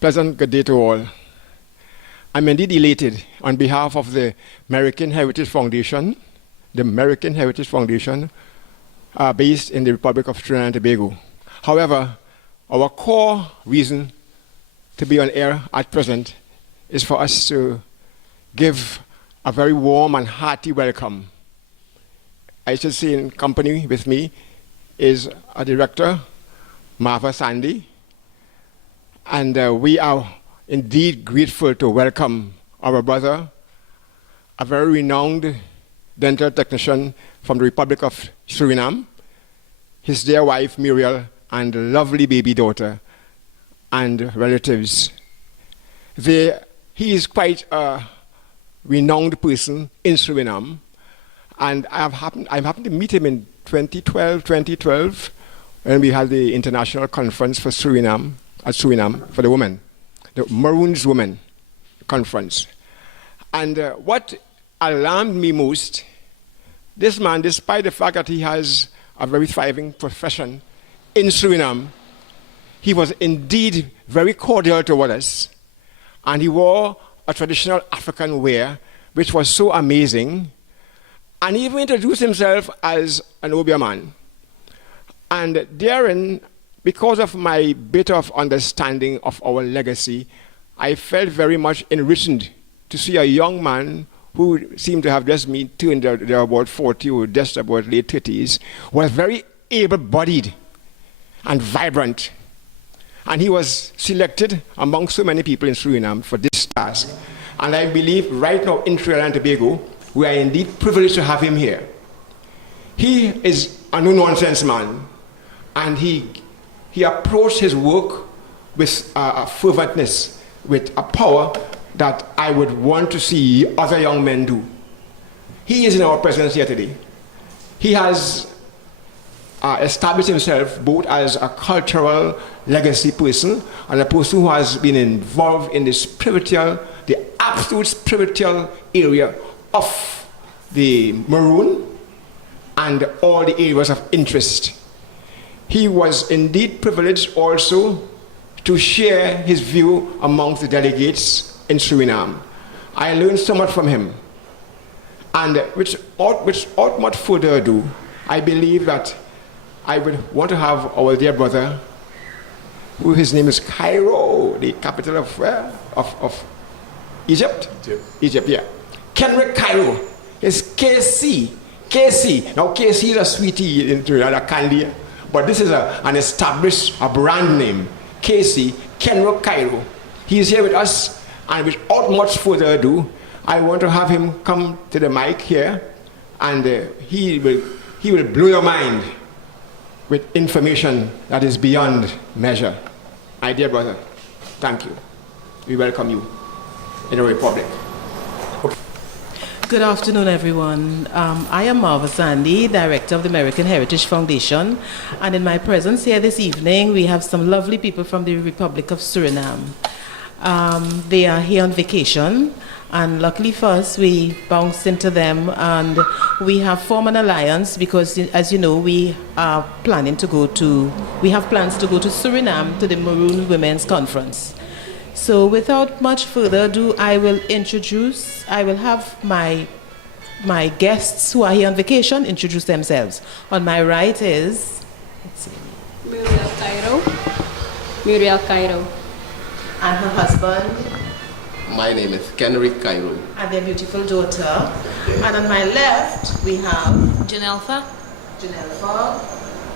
Pleasant good day to all. I'm indeed elated on behalf of the Merikin Heritage Foundation, based in the Republic of Trinidad and Tobago. However, our core reason to be on air at present is for us to give a very warm and hearty welcome. I should say in company with me is our director, Marva Sandy, and we are indeed grateful to welcome our brother, a very renowned dental technician from the Republic of Suriname, his dear wife Muriel, and lovely baby daughter and relatives. He is quite a renowned person in Suriname, and I happened to meet him in 2012, when we had the international conference for Suriname for the women, the Maroons Women Conference. And what alarmed me most, this man, despite the fact that he has a very thriving profession in Suriname, he was indeed very cordial toward us, and he wore a traditional African wear, which was so amazing, and he even introduced himself as an Obia man. And therein, because of my bit of understanding of our legacy, I felt very much enriched to see a young man who seemed to have just turned they're about 40 or just about late 30s, was very able-bodied and vibrant. And he was selected among so many people in Suriname for this task. And I believe right now in Trinidad and Tobago, we are indeed privileged to have him here. He is a no-nonsense man, and he approached his work with a ferventness, with a power that I would want to see other young men do. He is in our presence here today. He has established himself both as a cultural legacy person and a person who has been involved in the absolute spiritual area of the Maroon and all the areas of interest. He was indeed privileged also to share his view amongst the delegates in Suriname. I learned so much from him. And without much further ado, I believe that I would want to have our dear brother, who his name is Cairo, the capital of Egypt? Egypt, yeah. Kenrick Cairo is KC. Now KC is a sweetie in Trinidad, a candy, but this is an established brand name. KC, Kenrick Cairo. He is here with us, and without much further ado, I want to have him come to the mic here, and he will blow your mind with information that is beyond measure. My dear brother, thank you. We welcome you in the Republic. Good afternoon, everyone. I am Marva Sandy, Director of the Merikin Heritage Foundation, and in my presence here this evening, we have some lovely people from the Republic of Suriname. They are here on vacation, and luckily for us, we bounced into them, and we have formed an alliance because, as you know, we have plans to go to Suriname to the Maroon Women's Conference. So without much further ado, I will have my guests who are here on vacation introduce themselves. On my right is, Muriel Cairo. And her husband. My name is Kenrick Cairo. And their beautiful daughter. And on my left, we have Janelfa.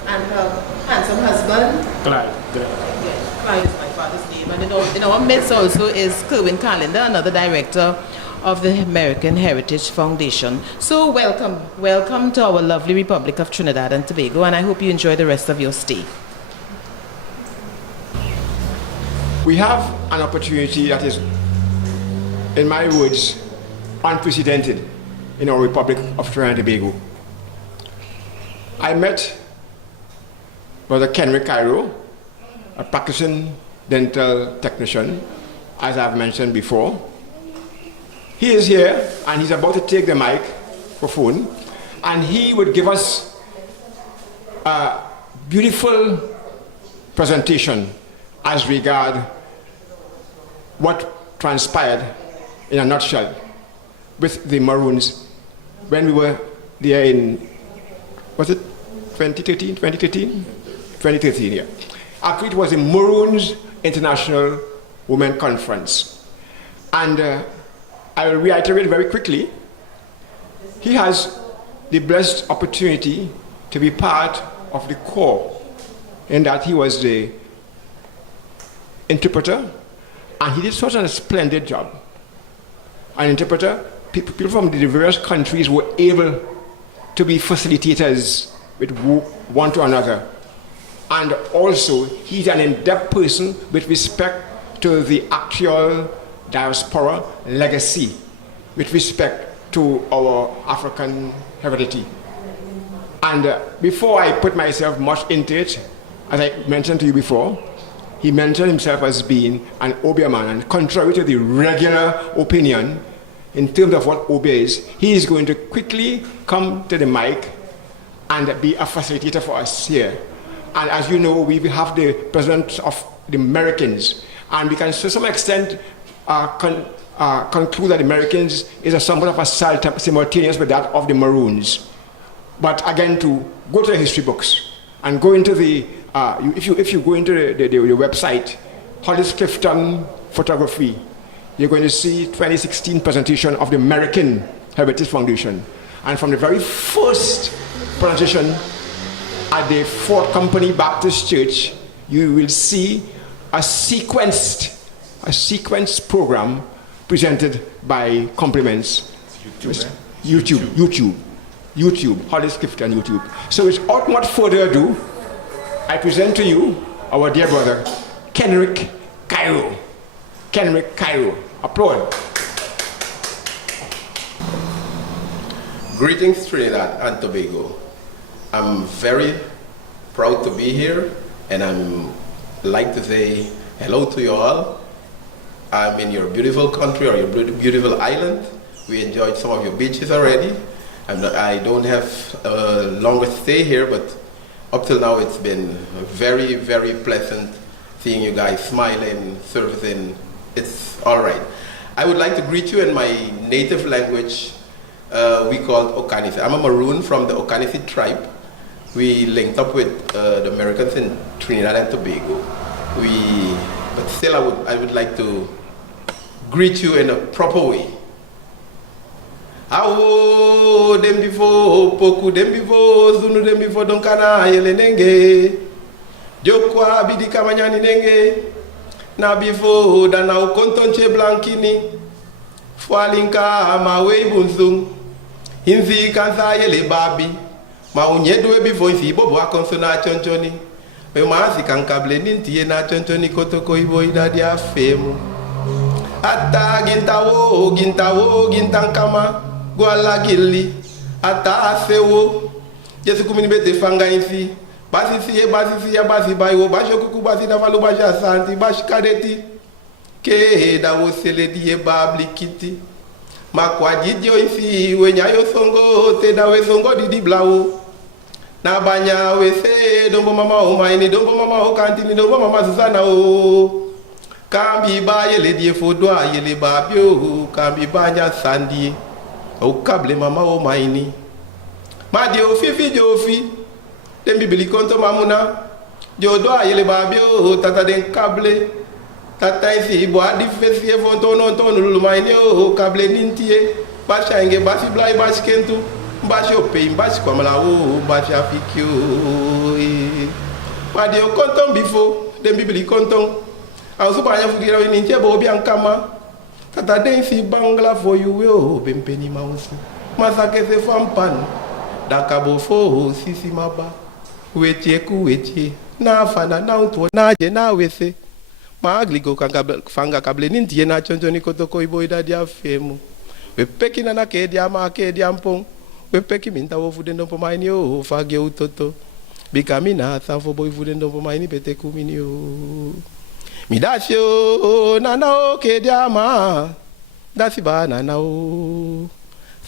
And her handsome husband. Clyde. Yes, Clyde is my father's name. And in our midst also is Kerwin Calendar, another director of the American Heritage Foundation. So welcome to our lovely Republic of Trinidad and Tobago, and I hope you enjoy the rest of your stay. We have an opportunity that is, in my words, unprecedented in our Republic of Trinidad and Tobago. I met Brother Kenrick Cairo, a practicing dental technician, as I've mentioned before. He is here, and he's about to take the microphone, and he would give us a beautiful presentation as regard what transpired in a nutshell with the Maroons when we were there in, was it 2013? 2013, yeah. Actually, it was the Maroons International Women Conference. And I will reiterate very quickly, he has the blessed opportunity to be part of the core, in that he was the interpreter, and he did such a splendid job. An interpreter, people from the various countries were able to be facilitators with one to another. And also, he's an in-depth person with respect to the actual diaspora legacy, with respect to our African heritage. And before I put myself much into it, as I mentioned to you before, he mentioned himself as being an Obia man, and contrary to the regular opinion in terms of what Obia is, he is going to quickly come to the mic and be a facilitator for us here. And as you know, we have the president of the Merikins, and we can to some extent conclude that the Merikins is a somewhat of a simultaneous with that of the Maroons. But again, to go to the history books and go into the, if you go into the website, Hollis Clifton photography, you're going to see 2016 presentation of the Merikin Heritage Foundation. And from the very first presentation at the Fort Company Baptist Church, you will see a sequenced program presented by compliments. YouTube, Hollis Clifton YouTube. So without much further ado, I present to you our dear brother, Kenrick Cairo. Kenrick Cairo. Applaud. Greetings, Trinidad and Tobago. I'm very proud to be here, and I'm like to say hello to you all. I'm in your beautiful country or your beautiful island. We enjoyed some of your beaches already. I don't have a longer stay here, but up till now it's been very, very pleasant seeing you guys smiling, surfing. It's all right. I would like to greet you in my native language. We call Okanisi. I'm a Maroon from the Okanisi tribe. We linked up with the Americans in Trinidad and Tobago. But still I would like to greet you in a proper way. Awo dem before poku dem before zunu dem before donkana yele nenge jokwa bidi kamanyani nenge na before dana ukontonche blankini fwalinka mawe bunzung inzi kanza yele babi ma unyedwe before inzi bobo akonsona chonchoni we mazi kankable nintiye na chonchoni kotoko ibo idadi afemu ata gintawo gintankama gwala gili ata sewo jesu kumini bete fanga insi basi ya bayo basho kuku basi na valu basha santi bashi kadeti ke da wo seledi e babli kiti makwa jidio insi wenya yo songo te da we songo didi blawo na banya we se dombo mama o maini dombo mama o kantini dombo mama susana o kambi ba yele die fodwa yele babio kambi banya sandi o kable mama o maini madi o fifi jofi dem bibili konto mamuna jodo ayele babio tata den kable tata isi bo adi fesi e fonto non ton lulu maini o kable nintie basha nge basi blai basi kentu bashi ope bashi kwa mala o bashi afikio madi o konto bifo dem bibili konto awusu banya fudira we nintie bo biankama tata den si bangla for you we o bempeni mausi masake se fampan dakabo fo sisi maba wetie ku wetie na fana na unto na je na wese magli go fanga kable nintie na chonchoni kotoko ibo idadi afemu we peki na ke dia ma ke dia mpong we peki minta wo fude ndo pomaini o fage utoto bikamina sanfo boy fude ndo pomaini pete kumini o midasho nana o ke dia ma dasi ba nana o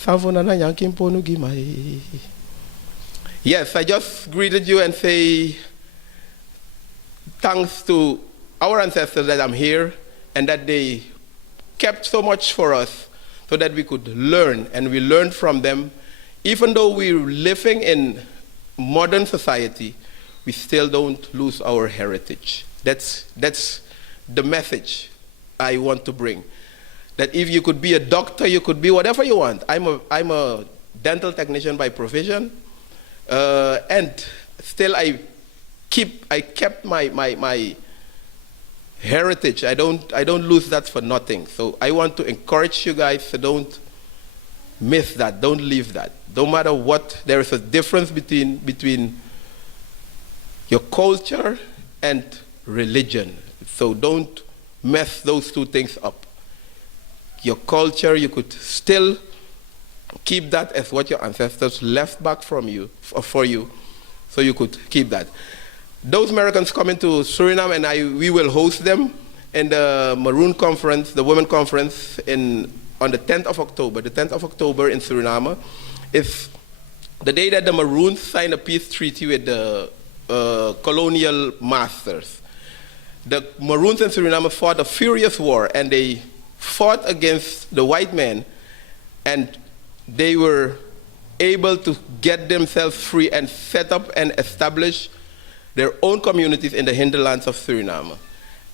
sanfo nana yankin ponu gimai. Yes, I just greeted you and say thanks to our ancestors that I'm here and that they kept so much for us so that we could learn, and we learned from them. Even though we're living in modern society, we still don't lose our heritage. That's the message I want to bring. That if you could be a doctor, you could be whatever you want. I'm a dental technician by profession, and still I kept my heritage. I don't lose that for nothing. So I want to encourage you guys to don't miss that, don't leave that. No matter what, there is a difference between your culture and religion. So don't mess those two things up. Your culture, you could still keep that as what your ancestors left back from you, for you, so you could keep that. Those Americans coming to Suriname, and we will host them in the Maroon Conference, the Women Conference, on the 10th of October. The 10th of October in Suriname is the day that the Maroons signed a peace treaty with the colonial masters. The Maroons in Suriname fought a furious war, and they fought against the white men, and they were able to get themselves free and set up and establish their own communities in the hinterlands of Suriname.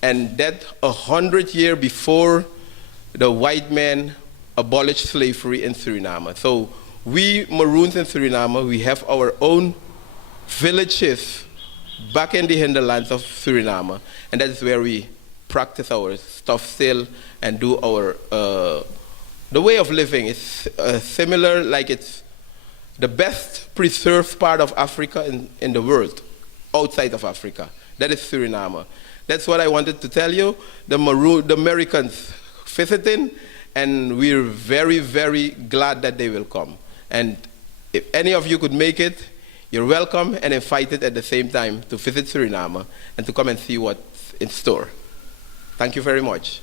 And that 100 years before the white men abolished slavery in Suriname. So we Maroons in Suriname, we have our own villages back in the hinterlands of Suriname, and that is where we practice our stuff still and do our, the way of living is similar, like it's the best preserved part of Africa in the world, outside of Africa. That is Suriname. That's what I wanted to tell you. The Americans visiting, and we're very, very glad that they will come. And if any of you could make it, you're welcome and invited at the same time to visit Suriname and to come and see what's in store. Thank you very much.